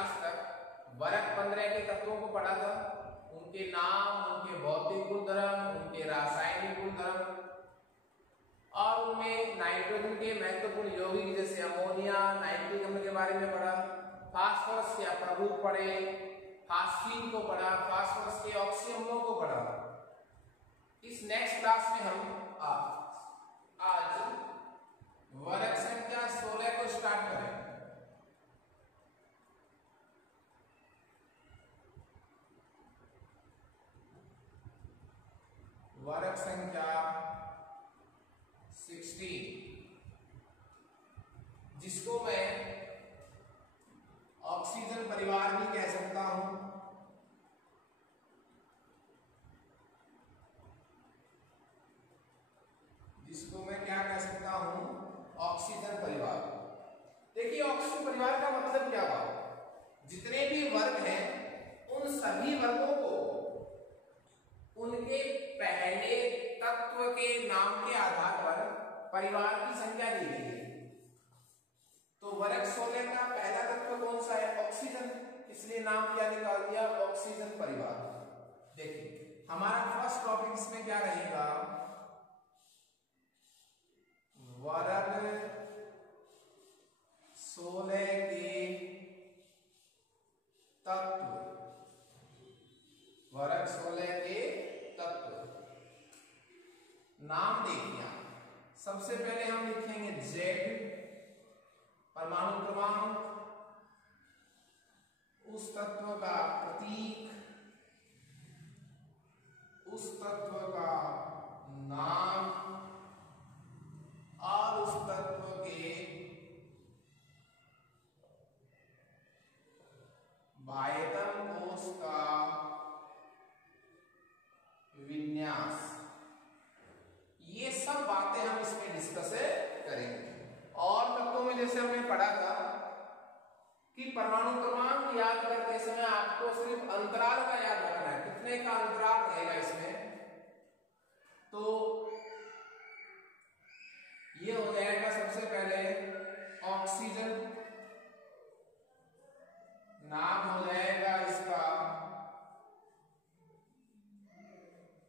Class तक वर्ग 15 के तत्वों को पढ़ा था, उनके नाम, उनके भौतिक गुणधर्म, उनके रासायनिक गुणधर्म और उनमें नाइट्रोजन के महत्वपूर्ण यौगिक जैसे अमोनिया, नाइट्रिक अम्ल के बारे में पढ़ा। फास्फोरस के प्रमुख पढ़े, फास्फीन को पढ़ा, फास्फोरस के ऑक्सी अम्लों को पढ़ा। इस नेक्स्ट क्लास में हम आज वर्ग संख्या 16 को स्टार्ट करें। वर्ग संख्या 16 जिसको मैं ऑक्सीजन परिवार भी कह सकता हूं। जिसको मैं क्या कह सकता हूं? ऑक्सीजन परिवार। देखिए ऑक्सीजन परिवार का मतलब क्या हुआ? जितने भी वर्ग हैं उन सभी वर्गों को उनके पहले तत्व के नाम के आधार पर परिवार की संख्या दी गई है। तो वर्ग 16 का पहला तत्व कौन सा है? ऑक्सीजन, इसलिए नाम क्या निकाल दिया? ऑक्सीजन परिवार। देखिए हमारा फर्स्ट टॉपिक इसमें क्या रहेगा? वर्ग 16 के तत्व। वर्ग 16 के तत्व नाम देखिए। सबसे पहले हम लिखेंगे Z, परमाणु क्रमांक, उस तत्व का प्रतीक, उस तत्व का नाम और उस तत्व के बाह्यतम कोश का विन्यास। ये सब बातें हम इसमें डिस्कस करेंगे। और तत्वों में जैसे हमने पढ़ा था कि परमाणु क्रमांक याद करते समय आपको सिर्फ अंतराल का याद रखना है, कितने का अंतराल रहेगा इसमें। तो ये हो जाएगा सबसे पहले ऑक्सीजन, नाम हो जाएगा इसका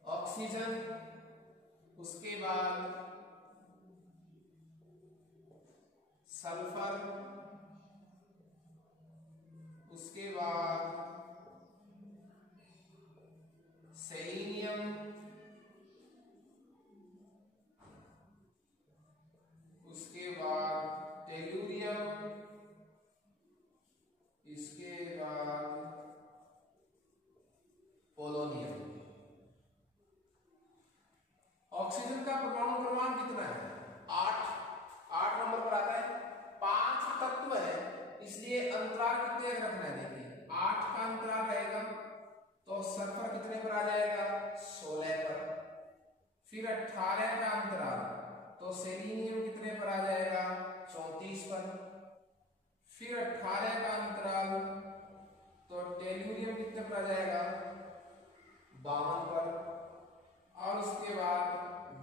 ऑक्सीजन। उसके बाद सल्फर, उसके बाद सेलेनियम, उसके बाद टेलुरियम, इसके बाद पोलोनियम। ऑक्सीजन का परमाणु क्रमांक कितना है? 8 नंबर पर आता है। 5 तत्व है इसलिए अंतराल कितने रखना है? देखिए 8 का अंतराल रहेगा तो सल्फर कितने पर आ जाएगा? 16 पर। फिर 18 का अंतराल तो सेलेनियम कितने पर आ जाएगा? 34 पर। फिर 18 का अंतराल तो टेलुरियम कितने पर आ जाएगा? 52 पर। और उसके बाद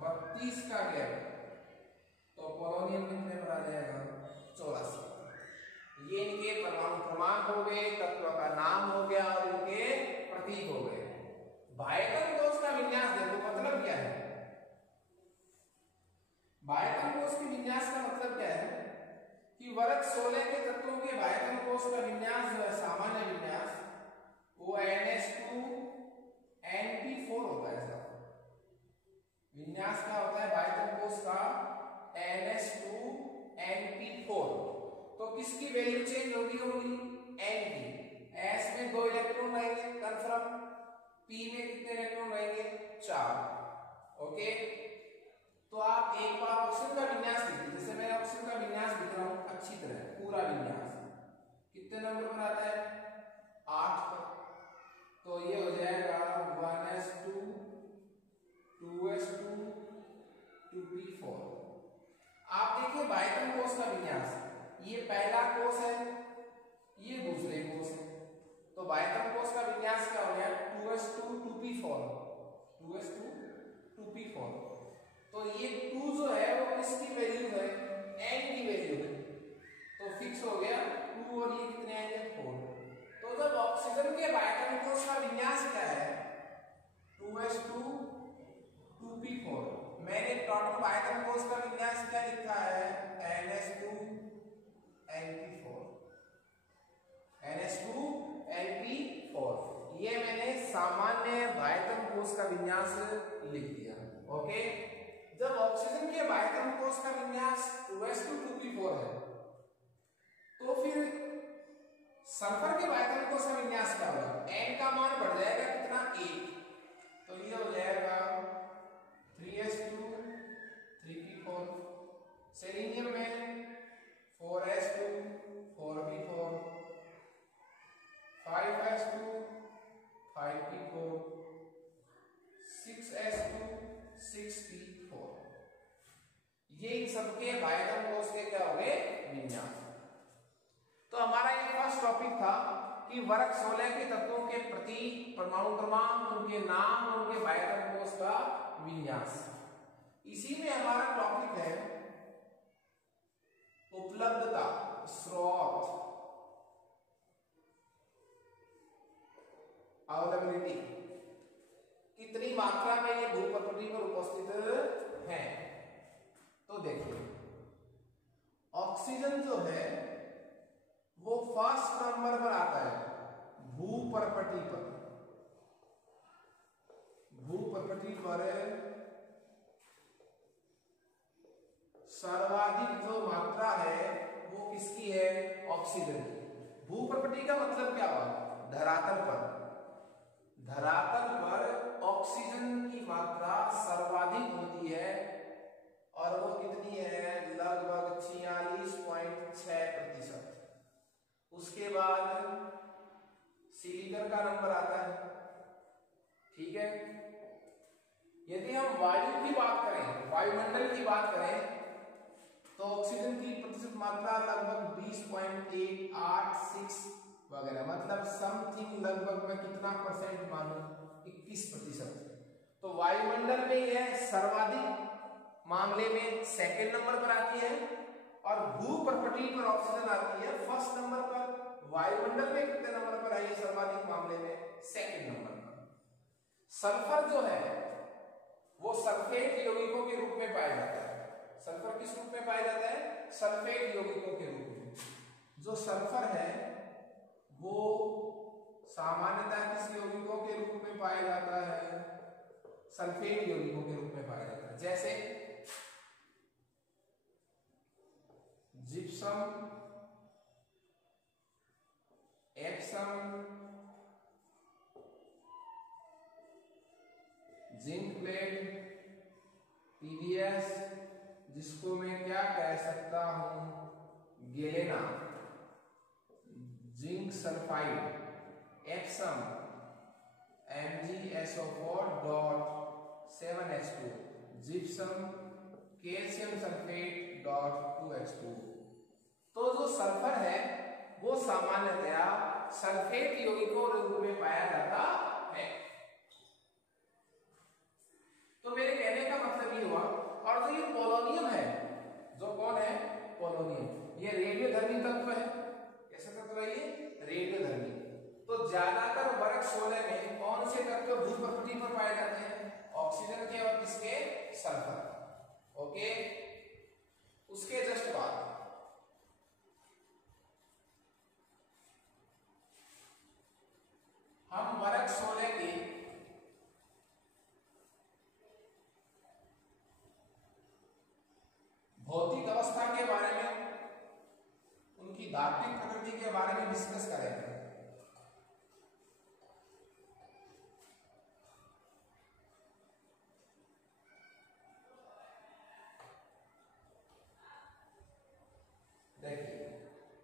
32 का गैप तो पोलोनियम कितने पर आ जाएगा? 84। ये इनके परमाणु क्रमांक हो गए, तत्व का नाम हो गया और इनके प्रतीक हो गए। बाह्यतम कोश का विन्यास देखो मतलब क्या है? बाह्यतम कोश के विन्यास का मतलब क्या है कि वर्ग 16 के तत्वों के बाह्यतम कोश का विन्यास जो है, सामान्य विन्यास, वो NH2 NP4 होता है। इसका विन्यास क्या होता है बाह्यतम कोश का? NH2 NP4। तो किसकी वैल्यू चेंज होगी? N की। S में 2 इलेक्ट्रॉन रहेंगे कंफर्म, P में कितने इलेक्ट्रॉन रहेंगे? 4। ओके, तो आप एक बार ऑक्सीजन का विन्यास देखिए। जैसे मैं ऑक्सीजन का विन्यास लिख रहा हूं अच्छी तरह, पूरा विन्यास कितने नंबर पर आता है? 8 पर। तो ये हो जाएगा 1s2 2s2 2p4। आप देखिए बाह्यतम कोश का विन्यास, ये पहला कोश है, ये दूसरे कोश है। तो बाह्यतम कोश का विन्यास क्या हो गया? 2s2 2p4, 2s2 2p4। तो ये 2 जो है वो किसकी वैल्यू है? N की वैल्यू है। तो फिक्स हो गया 2 और ये कितने आएंगे? 4। परमाणु आयतन कोश का विन्यास क्या लिखा है? NH2Np4, NH2Np4। ये मैंने सामान्य आयतन कोश का विन्यास लिख दिया। ओके, जब ऑक्सीजन के आयतन कोश का विन्यास 2s2 2p4 है, तो फिर सल्फर के आयतन कोश का विन्यास क्या होगा? n का मान बढ़ जाएगा कितना? 1, तो ये हो जाएगा 3s2 3p4। सेलेनियम में 4s2 4p4, 5s2 5p4, 6s2 6p4। ये इन सबके आयतन कोश के क्या हो गए? विन्यास। तो हमारा ये फर्स्ट टॉपिक था कि वर्ग 16 के तत्वों के प्रति परमाणु क्रमांक, उनके नाम और उनके आयतन कोश का विन्यास। इसी में हमारा टॉपिक है उपलब्धता, स्रोत, अवेलेबिलिटी, कितनी मात्रा में ये भूप्रकृति पर उपस्थित है। तो देखिए, ऑक्सीजन जो है वो फर्स्ट नंबर पर आता है भूप्रकृति पर। भूप्रकृति पर सर्वाधिक जो मात्रा है वो किसकी है? ऑक्सीजन की। भूप्रकृति का मतलब क्या हुआ? धरातल पर। धरातल पर ऑक्सीजन की मात्रा सर्वाधिक होती है और वो कितनी है? लगभग 46.6%। उसके बाद सिलिकॉन का नंबर आता है। ठीक है, यदि हम वायु की बात करें, वायुमंडल की बात करें, तो ऑक्सीजन की प्रतिशत मात्रा लगभग 20.886 वगैरह, मतलब समथिंग लगभग मैं कितना परसेंट मानूं? 21%। तो वायुमंडल में यह सर्वाधिक मामले में सेकंड नंबर पर आती है और भूप्रकृति पर ऑक्सीजन आती है फर्स्ट नंबर पर। वायुमंडल में कितने नंबर पर आई है सर्वाधिक मामले में? सेकंड नंबर पर। सल्फर जो है वो सल्फेट यौगिकों के रूप में पाया जाता है। सल्फर किस रूप में पाया जाता है? सल्फेट यौगिकों के रूप में। जो सल्फर है वो सामान्यतः किस यौगिकों के रूप में पाया जाता है? सल्फेट यौगिकों के रूप में पाया जाता है, जैसे gypsum, epsom, zinc plate, PDS, जिसको मैं क्या कह सकता हूं? Galena, zinc sulphide, epsom, MgSO4.7H2, gypsum, calcium sulphate .2H2। तो जो सल्फर है वो सामान्यतया सल्फेट यौगिकों के रूप में पाया जाता है। तो मेरे कहने का मतलब ये हुआ। और जो ये पोलोनियम है, जो कौन है? पोलोनियम, ये रेडियोधर्मी तत्व है। कैसा तत्व है ये? रेडियोधर्मी। तो ज्यादातर वर्ग 16 में कौन से तत्व भूप्रकृति पर पाए जाते हैं? ऑक्सीजन के और किसके? सल्फर। ओके, उसके जस्ट बाद हम वर्ग 16 के भौतिक अवस्था के बारे में, उनकी धात्विक प्रकृति के बारे में डिस्कस करेंगे। देखिए,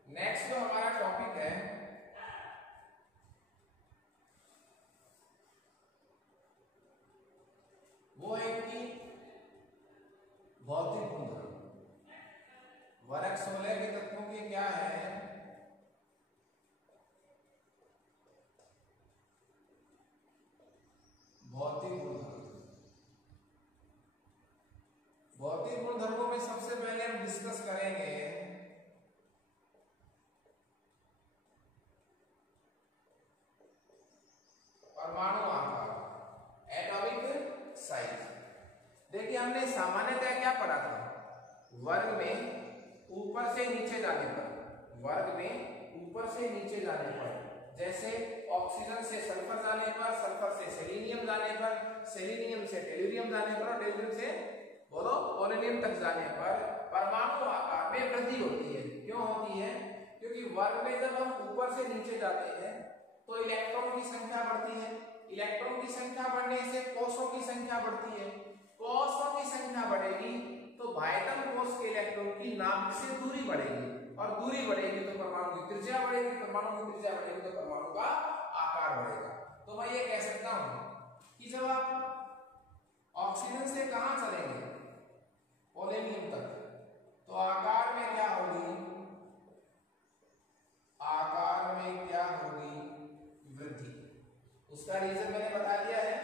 नेक्स्ट जो हमारा टॉपिक है वो है कि भौतिक गुणधर्म। वर्ग 16 के तत्वों के क्या है? भौतिक गुणधर्म। भौतिक गुणधर्मों में सबसे पहले हम डिस्कस करेंगे परमाणु आकार, एटॉमिक साइज। देखिए, हमने सामान्यतः पढ़ा था, वर्ग में ऊपर से नीचे जाने पर, वर्ग में ऊपर से नीचे जाने पर, जैसे ऑक्सीजन से सल्फर जाने पर, सल्फर से सेलेनियम जाने पर, सेलेनियम से टेल्यूरियम जाने पर और टेल्यूरियम से बोलो पोलोनियम तक जाने पर परमाणु आकार में वृद्धि होती है। क्यों होती है? क्योंकि वर्ग में जब हम ऊपर से नीचे जाते हैं तो इलेक्ट्रॉन की संख्या बढ़ती है, इलेक्ट्रॉन की संख्या बढ़ने से कोषों की संख्या बढ़ती है, कोषों की संख्या बढ़ेगी तो बाह्यतम कोष के इलेक्ट्रॉन की नाभिक से दूरी बढ़ेगी, और दूरी बढ़ेगी तो परमाणु की त्रिज्या बढ़ेगी, परमाणु की त्रिज्या बढ़ेगी तो परमाणु का आकार बढ़ेगा। तो मैं ये कह सकता हूं कि जब आप ऑक्सीजन से कहां चलेंगे, पोलोनियम तक, तो आकार में क्या होगी, आकार में क्या होगी, वृद्धि। उसका रीजन मैंने बता दिया है,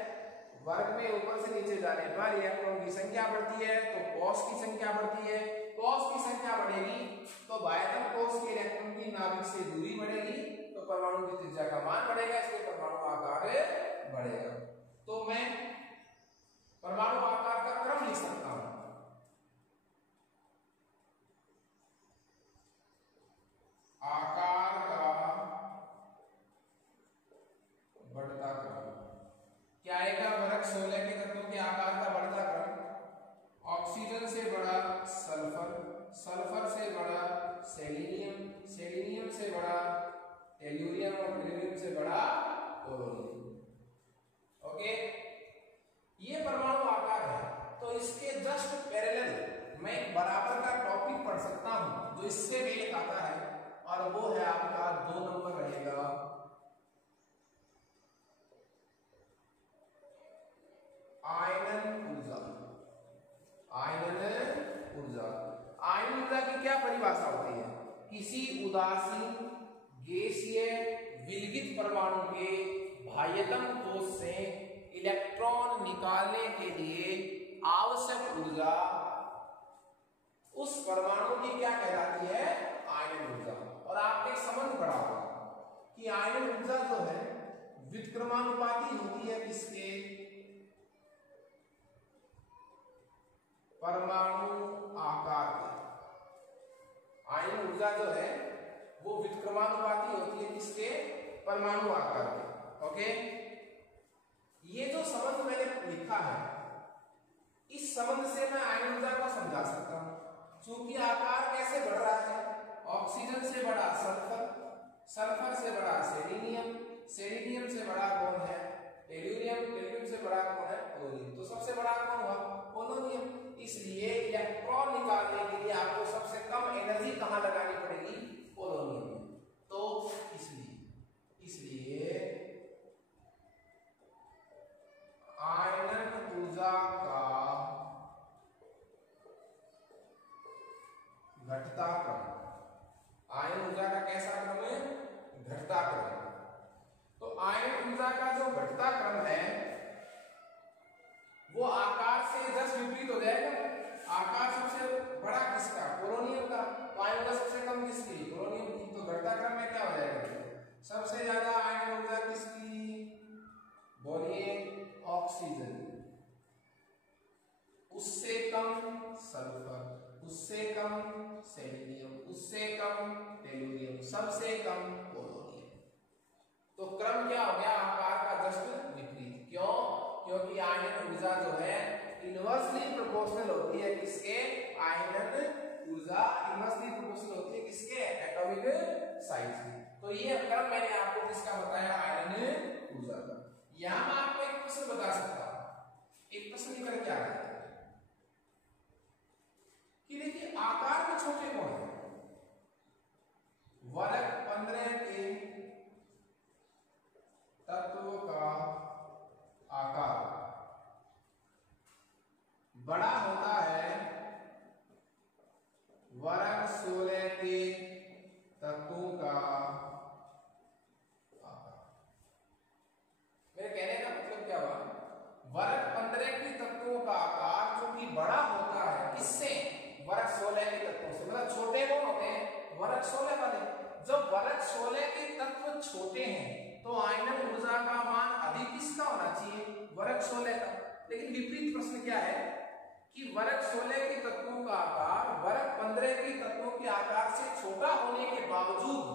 वर्ग में ऊपर से नीचे जाने पर इलेक्ट्रॉन की संख्या बढ़ती है तो कोष की संख्या बढ़ती है, कोष की संख्या बढ़ेगी तो बाह्यतम कोष के इलेक्ट्रॉन की नाभिक से दूरी बढ़ेगी तो परमाणु की त्रिज्या का मान बढ़ेगा, इसलिए परमाणु आकार बढ़ेगा। तो मैं परमाणु आकार का क्रम लिख सकता हूं, आकार का बढ़ता क्रम क्या आएगा, वर्ग 16 के तत्वों के आकार का बढ़ता क्रम, ऑक्सीजन से बड़ा सल्फर, सल्फर से बड़ा सेलेनियम, सेलेनियम से बड़ा टेल्यूरियम और टेल्यूरियम से बड़ा पोलोनियम। ओके, ये परमाणु आकार है। तो इसके जस्ट पैरेलल मैं बराबर का टॉपिक पढ़ सकता हूं जो इससे मेल खाता है, और वो है आपका 2 नंबर रहेगा आयनन ऊर्जा। आयनन ऊर्जा, आयनन ऊर्जा की क्या परिभाषा होती है, किसी उदासीन गैसीय विलगित परमाणु के बाह्यतम कोष से इलेक्ट्रॉन निकालने के लिए आवश्यक ऊर्जा उस परमाणु की क्या कहलाती है, आयनन ऊर्जा। और आपने संबंध पढ़ा होगा कि आयनन ऊर्जा जो है व्युत्क्रमानुपाती होती है किसके, परमाणु आकार के। आयनन ऊर्जा जो है वो व्युत्क्रमानुपाती होती है किसके, परमाणु आकार के। ओके, ये जो संबंध मैंने लिखा है, इस संबंध से मैं आयनन ऊर्जा को समझा सकता हूं। चूंकि आकार कैसे बढ़ रहा है, ऑक्सीजन से बड़ा सल्फर, सल्फर से बड़ा सेलेनियम, सेलेनियम से बड़ा कौन है, टेल्यूरियम, टेल्यूरियम से बड़ा कौन है, पोलोनियम। तो सबसे बड़ा कौन हुआ, पोलोनियम। इसलिए इलेक्ट्रॉन निकालने के लिए आपको सबसे कम एनर्जी कहां लगानी पड़ेगी, पोलोनियम में। तो इसलिए आयनन ऊर्जा का घटता क्रम, आयन ऊर्जा का कैसा क्रम है, घटता क्रम। तो आयन ऊर्जा का जो घटता क्रम है वो आकार से जस्ट विपरीत हो जाएगा। आकार सबसे बड़ा किसका, पोलोनियम का, तो आयन ऊर्जा सबसे कम किसकी, पोलोनियम की। तो घटता क्रम में क्या हो जाएगा, सबसे ज्यादा आयन ऊर्जा किसकी, बोलिए, ऑक्सीजन, उससे कम सल्फर, उससे कम सेलेनियम, उससे कम टेल्यूरियम, सबसे कम पोलोनियम। तो क्रम क्या हो गया, आकार का जस्ट विपरीत। क्यों? क्योंकि आयनन ऊर्जा जो है इनवर्सली प्रोपोर्शनल होती है किसके, आयनन ऊर्जा इनवर्सली प्रोपोर्शनल होती है किसके, एटॉमिक साइज की। तो ये क्रम मैंने आपको किसका बताया, आयनन ऊर्जा का। यहां मैं आपको एक प्रश्न बता सकता हूं, एक प्रश्न निकल के आ रहा है कि देखिए आकार में छोटे कौन है, वर्ग 15 के तत्व का आकार बड़ा होता है वर्ग 16 के तत्वों का आकार। मेरे कहने का मतलब क्या हुआ, वर्ग 15 के तत्वों का आकार जो कि बड़ा होता है किससे, वर्ग 16 के तत्वों से। मतलब छोटे कौन होते हैं, वर्ग 16 वाले। जब वर्ग 16 के तत्व छोटे हैं तो आयनन ऊर्जा का मान अधिक किसका होना चाहिए, वर्ग 16 का। लेकिन विपरीत प्रश्न क्या है कि वर्ग 16 के तत्व बावजूद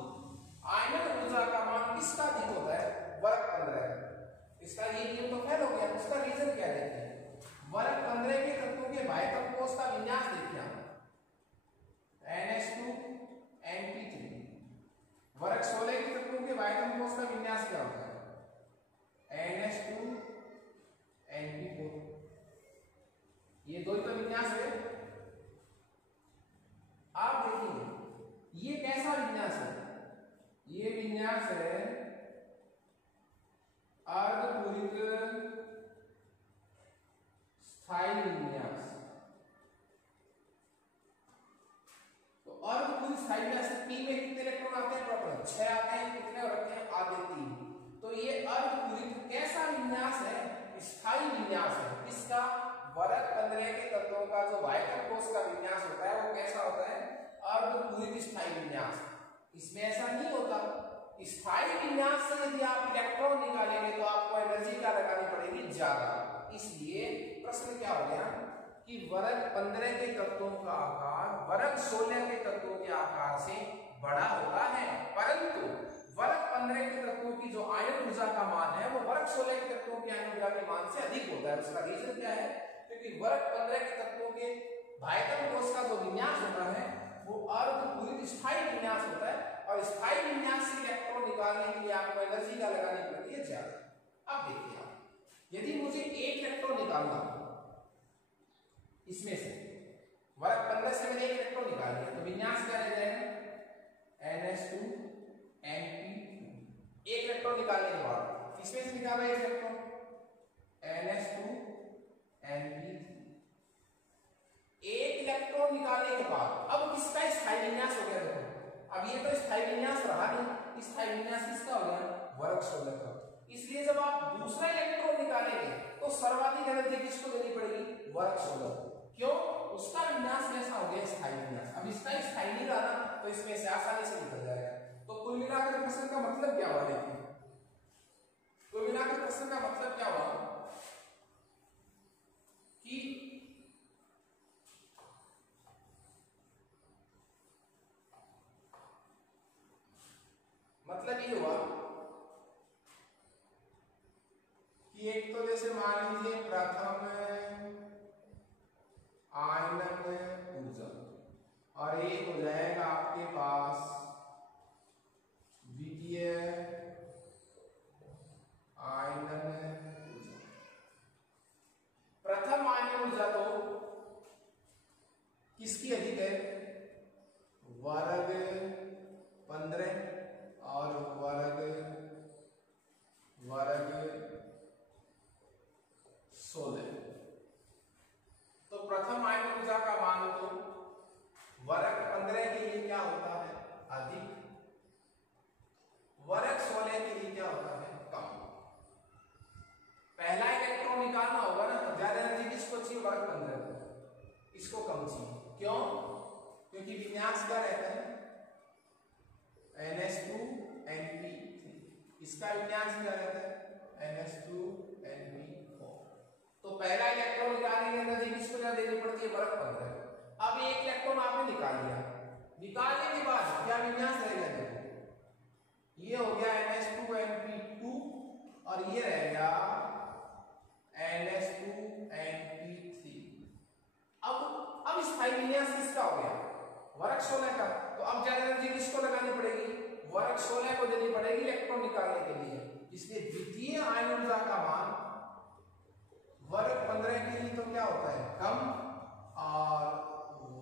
आयनन ऊर्जा का मान किसका अधिक होता है? वर्ग 15। इसका ये नियम तो फेल हो गया। उसका रीजन क्या देखते हैं? वर्ग 15 के तत्वों के बाह्य कंपोज का विन्यास देखिए आप, NH2 NP3। वर्ग 16 के तत्वों के बाह्य कंपोज का विन्यास क्या होता है? NH2 NP4। ये दो ही तो विन्यास है। आप देखिए ये कैसा विन्यास है? ये विन्यास है अर्धपूरित स्थायी विन्यास। तो अर्धपूरित स्थायी विन्यास पी में कितने इलेक्ट्रॉन आते हैं? टोटल 6 आते हैं। कितने रखते हैं? आधे 3। तो ये अर्धपूरित कैसा विन्यास है? स्थायी विन्यास है। इसका वर्ग 15 के तत्वों का जो बाह्य कंपोज का विन्यास होता है वो कैसा होता है? अर्धपूरित स्थायी विन्यास। इसमें ऐसा नहीं होता। स्थायी विन्यास से यदि आप इलेक्ट्रॉन निकालेंगे तो आपको एनर्जी क्या लगानी पड़ेगी? ज्यादा। इसलिए प्रश्न क्या हो गया कि वर्ग 15 के तत्वों का आकार वर्ग 16 के तत्वों के आकार से बड़ा होता है, परंतु वर्ग 15 के तत्वों की जो आयन ऊर्जा का मान है वो वर्ग 16 के तत्वों की आयन ऊर्जा के मान से अधिक होता है। उसका रीजन क्या है? क्योंकि वर्ग 15 के तत्वों के बाह्य कंपोज का जो विन्यास होता है वो अर्धपूरित स्थायी विन्यास होता है, और स्थायी विन्यास से इलेक्ट्रॉन निकालने के लिए आपको एनर्जी क्या लगानी पड़ती है? ज्यादा। अब देखिए आप, यदि मुझे एक इलेक्ट्रॉन निकालना इसमें से वर्ग 15 से मैंने एक इलेक्ट्रॉन निकाल लिया तो विन्यास क्या रहता है? NH2 NP2। एक इलेक्ट्रॉन निकालने के बाद इसमें से निकाला एक इलेक्ट्रॉन NH2 NP3। एक इलेक्ट्रॉन निकालने के बाद अब किसका स्थायी विन्यास हो गया? देखो अब ये तो स्थायी विन्यास रहा नहीं। स्थायी विन्यास किसका हो गया? वर्ग 16 का। इसलिए जब आप दूसरा इलेक्ट्रॉन निकालेंगे तो सर्वाधिक एनर्जी किसको देनी पड़ेगी? वर्ग 16। क्यों? उसका विन्यास कैसा हो गया? स्थायी विन्यास। अब इसका स्थायी नहीं रहा तो इसमें से आसानी से निकल जाएगा। तो कुल मिलाकर प्रश्न का मतलब क्या हुआ? देखिए कुल मिलाकर प्रश्न का मतलब क्या हुआ कि मतलब ये हुआ कि एक तो जैसे मान लीजिए प्रथम आयनन ऊर्जा और एक हो जाएगा आपके पास द्वितीय आयनन ऊर्जा। प्रथम आयनन ऊर्जा तो किसकी अधिक है? वर्ग 15 और वर्ग 16। तो प्रथम आयनन ऊर्जा का मान तो वर्ग 15 के लिए क्या होता है? अधिक। वर्ग 16 के लिए क्या होता है? कम। पहला इलेक्ट्रॉन निकालना होगा ना तो ज्यादा एनर्जी किसको चाहिए? वर्ग 15 को। इसको कम चाहिए। क्यों? क्योंकि विन्यास क्या रहता है? NH2 NP3। इसका विन्यास क्या रहता है? NH2 NP4। तो पहला इलेक्ट्रॉन निकालने की एनर्जी किसको क्या देनी पड़ती है? वर्ग 15। अब एक इलेक्ट्रॉन आपने निकाल लिया। निकालने के बाद क्या विन्यास रहेगा? देखो ये हो गया NH2 NP2 और ये रहेगा NH2 NP3। अब स्थायी विन्यास किसका हो गया? वर्ग 16 का। तो अब ज्यादा एनर्जी किसको लगानी पड़ेगी? वर्ग 16 को देनी पड़ेगी इलेक्ट्रॉन निकालने के लिए। इसलिए द्वितीय आयन ऊर्जा का मान वर्ग 15 के लिए तो क्या होता है? कम, और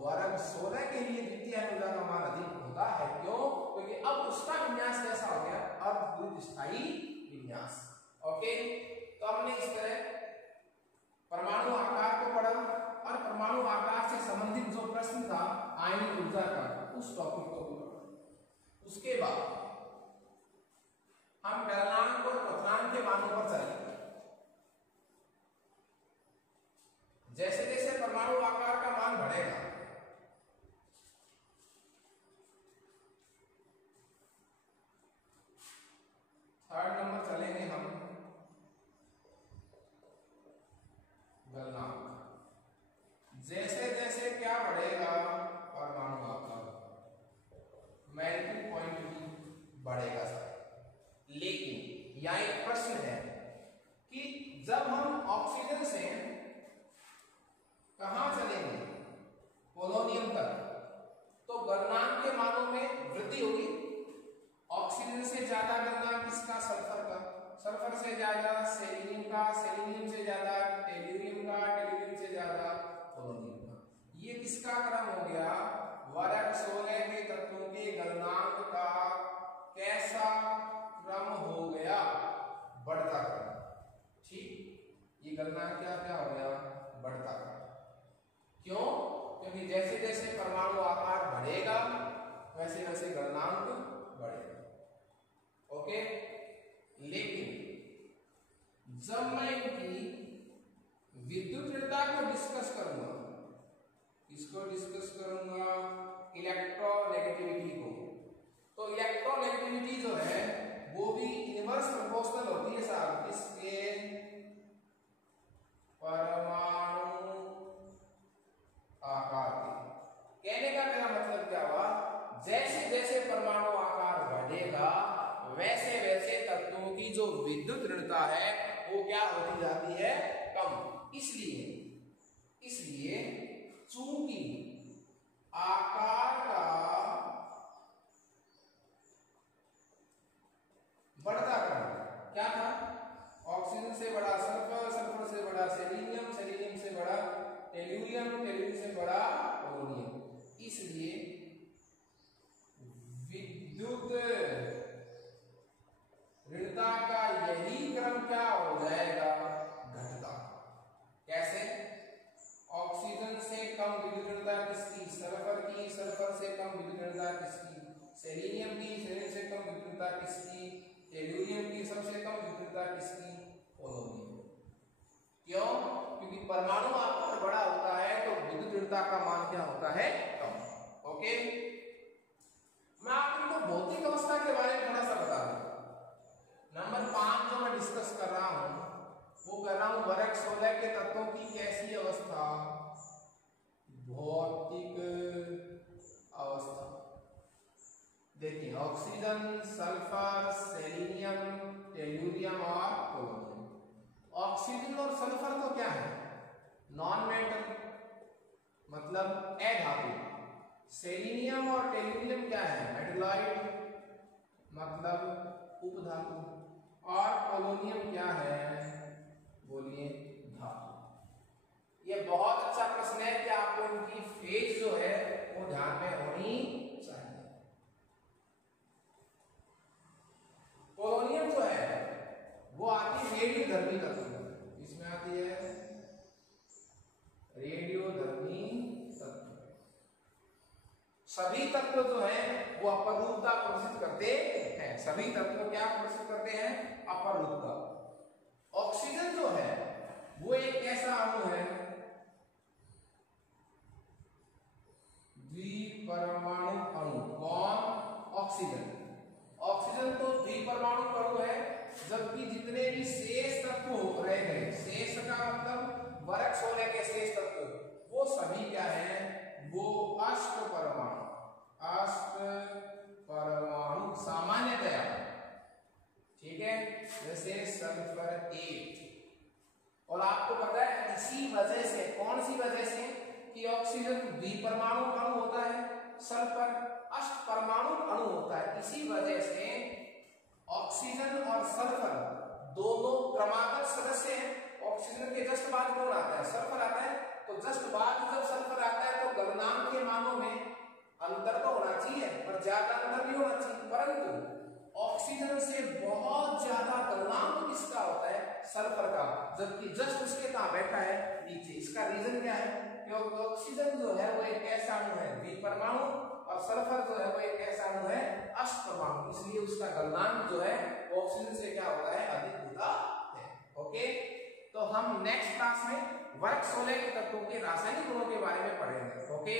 वर्ग 16 के लिए द्वितीय आयन ऊर्जा का मान अधिक होता है। क्यों? क्योंकि अब उसका विन्यास कैसा हो गया? अर्धपूरित स्थायी विन्यास। ओके, तो हमने इस तरह परमाणु आकार को पढ़ा और परमाणु आकार से संबंधित जो प्रश्न था आयनिक ऊर्जा का उस टॉपिक को पढ़ा। उसके बाद हम गलनांक और क्वथनांक के मानों पर चलेंगे। जैसे जैसे परमाणु आकार का मान बढ़ेगा थर्ड नंबर चलेंगे हम गलनांक। जैसे जैसे क्या बढ़ेगा परमाणु आकार, मेल्टिंग पॉइंट से ज्यादा सेलेनियम का, सेलेनियम से ज्यादा टेल्यूरियम का, टेल्यूरियम से ज्यादा पोलोनियम का। ये किसका क्रम हो गया? वर्ग 16 के तत्वों के गलनांक का कैसा क्रम हो गया? बढ़ता क्रम। ठीक, ये गलनांक क्या क्या हो गया? बढ़ता क्रम। क्यों? क्योंकि जैसे जैसे परमाणु आकार बढ़ेगा वैसे वैसे गलनांक बढ़ेगा। ओके, लेकिन जब मैं इनकी विद्युतीयता को डिस्कस करूंगा, इसको डिस्कस करूंगा इलेक्ट्रोनेगेटिविटी को, तो इलेक्ट्रोनेगेटिविटी जो है वो भी इनवर्स प्रोपोर्शनल होती है साहब किसके? परमाणु आकार के। कहने का मेरा मतलब क्या हुआ? जैसे जैसे परमाणु आकार बढ़ेगा वैसे वैसे तत्वों की जो विद्युत ऋणता है वो क्या होती जाती है? कम। इसलिए चूंकि आकार का बढ़ता क्रम क्या था? ऑक्सीजन से बड़ा सल्फर, सल्फर से बड़ा सेलेनियम, सेलेनियम से बड़ा टेल्यूरियम, टेल्यूरियम से बड़ा पोलोनियम। इसलिए विद्युत ऋणता का यही क्रम क्या हो जाएगा? घटता। कैसे? ऑक्सीजन से कम विद्युत ऋणता किसकी? सल्फर की। सल्फर से कम विद्युत ऋणता किसकी? सेलेनियम की। सेलेनियम से कम विद्युत ऋणता किसकी? टेल्यूरियम की। सबसे कम विद्युत ऋणता किसकी? पोलोनियम। क्यों? क्योंकि परमाणु आकार बड़ा होता है तो विद्युत ऋणता का मान क्या होता है? कम। ओके, मैं आपको भौतिक अवस्था के बारे में थोड़ा सा बता दूं। नंबर 5 जो मैं डिस्कस कर रहा हूं वो कर रहा हूं वर्ग 16 के तत्वों की कैसी अवस्था? भौतिक अवस्था। देखिए, ऑक्सीजन, सल्फर, सेलेनियम, टेल्यूरियम और पोलोनियम। ऑक्सीजन और सल्फर तो क्या है? नॉन मेटल, मतलब अधातु। सेलेनियम और टेल्यूरियम क्या है? मेटलॉइड, मतलब उपधातु। और पोलोनियम क्या है? बोलिए, धातु। ये बहुत अच्छा प्रश्न है कि आपको इनकी फेज जो है वो ध्यान में होनी चाहिए। पोलोनियम जो है वो आती है रेडियोधर्मी तत्व। इसमें आती है रेडियोधर्मी तत्व। सभी तत्व जो है वो अपरूपता प्रदर्शित करते हैं। सभी तत्व क्या प्रदर्शित करते हैं? अपरूपता। ऑक्सीजन जो है वो एक ऐसा अणु है, द्विपरमाणु अणु। कौन? ऑक्सीजन। ऑक्सीजन तो द्विपरमाणु अणु है, जबकि जितने भी शेष तत्व रह गए, शेष का मतलब वर्ग 16 के शेष तत्व, वो सभी क्या है? वो अष्ट परमाणु। अष्ट परमाणु सामान्यतया, ठीक है, जैसे सल्फर 8। और आपको पता है इसी वजह से, कौन सी वजह से? कि ऑक्सीजन द्विपरमाणु अणु होता है, सल्फर अष्ट परमाणु अणु होता है। इसी वजह से ऑक्सीजन और सल्फर दोनों क्रमागत सदस्य हैं। ऑक्सीजन के जस्ट बाद कौन आता है? सल्फर आता है। तो जस्ट बाद जब सल्फर आता है तो गलनांक के मानों में अंतर तो होना चाहिए, पर ज्यादा अंतर नहीं होना चाहिए। परंतु ऑक्सीजन से बहुत ज्यादा गलनांक किसका होता है? सल्फर का, जबकि जस्ट उसके कहां बैठा है? नीचे। इसका रीजन क्या है? क्योंकि ऑक्सीजन जो है वो एक ऐसा अणु है द्विपरमाणु, और सल्फर जो है वो एक ऐसा अणु है अष्ट परमाणु। इसलिए उसका गलनांक जो है ऑक्सीजन से क्या होता है? अधिक होता है। ओके, तो हम नेक्स्ट क्लास में वर्ग 16 के तत्वों के रासायनिक गुणों के बारे में पढ़ेंगे। ओके,